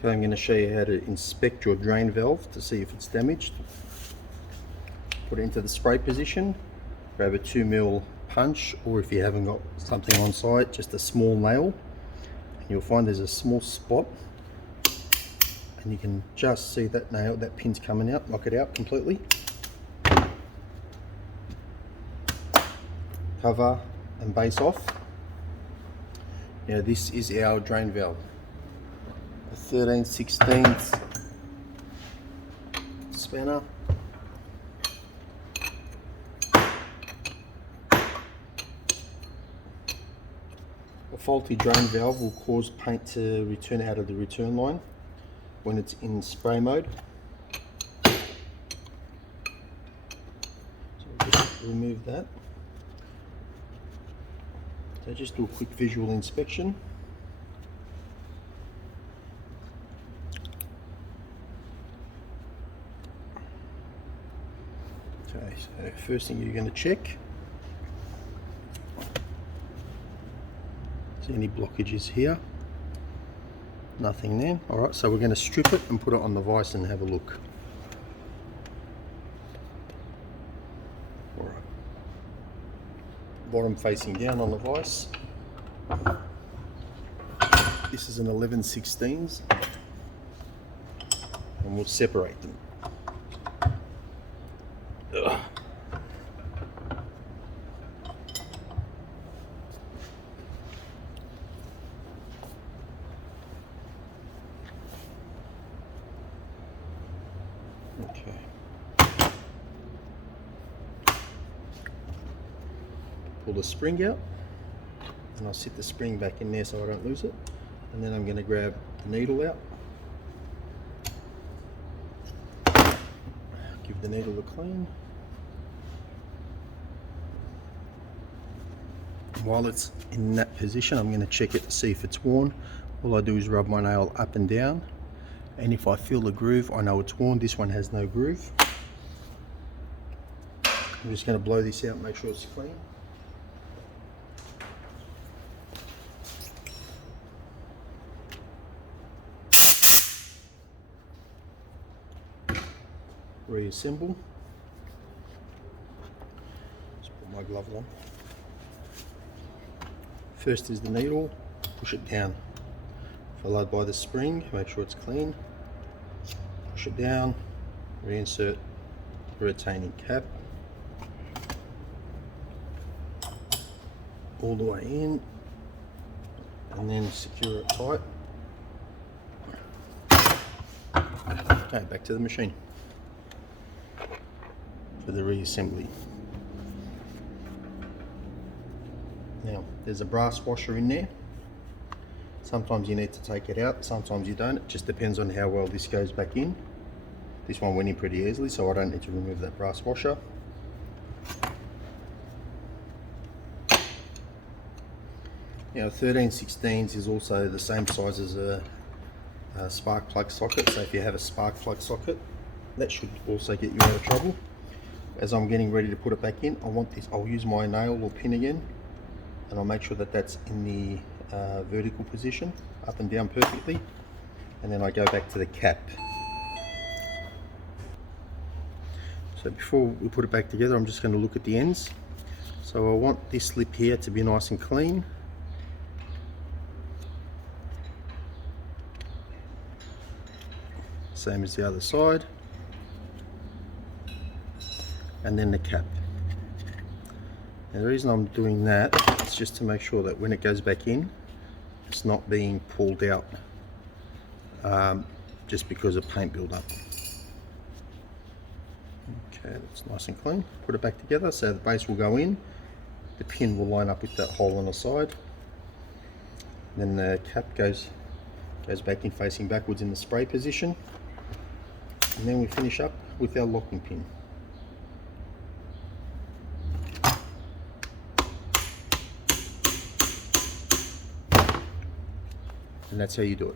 Okay, I'm going to show you how to inspect your drain valve to see if it's damaged. Put it into the spray position, grab a 2mm punch, or if you haven't got something on site, just a small nail. And you'll find there's a small spot, and you can just see that nail, that pin's coming out. Knock it out completely. Cover and base off. Now this is our drain valve. A 13/16 spanner. A faulty drain valve will cause paint to return out of the return line when it's in spray mode. So just remove that. So just do a quick visual inspection. Okay, so first thing you're going to check is any blockages here. Nothing there. Alright, so we're going to strip it and put it on the vise and have a look. Alright. Bottom facing down on the vise. This is an 11/16, and we'll separate them. Ugh. Okay. Pull the spring out, and I'll sit the spring back in there so I don't lose it. And then I'm going to grab the needle out. Give the needle a clean. While it's in that position, I'm going to check it to see if it's worn. All I do is rub my nail up and down, and if I feel the groove, I know it's worn. This one has no groove. I'm just going to blow this out and make sure it's clean. Reassemble. Just put my glove on. First is the needle, push it down, followed by the spring, make sure it's clean, push it down, reinsert the retaining cap, all the way in, and then secure it tight. Okay, back to the machine for the reassembly. Now, there's a brass washer in there. Sometimes you need to take it out, sometimes you don't. It just depends on how well this goes back in. This one went in pretty easily, so I don't need to remove that brass washer. Now, 13/16 is also the same size as a spark plug socket, so if you have a spark plug socket, that should also get you out of trouble. As I'm getting ready to put it back in, I'll use my nail or pin again, and I'll make sure that that's in the vertical position, up and down perfectly, and then I go back to the cap. So before we put it back together, I'm just going to look at the ends. So I want this lip here to be nice and clean. Same as the other side. And then the cap. And the reason I'm doing that is just to make sure that when it goes back in, it's not being pulled out just because of paint buildup. Okay, that's nice and clean. Put it back together so the base will go in, the pin will line up with that hole on the side, then the cap goes back in facing backwards in the spray position, and then we finish up with our locking pin. And that's how you do it.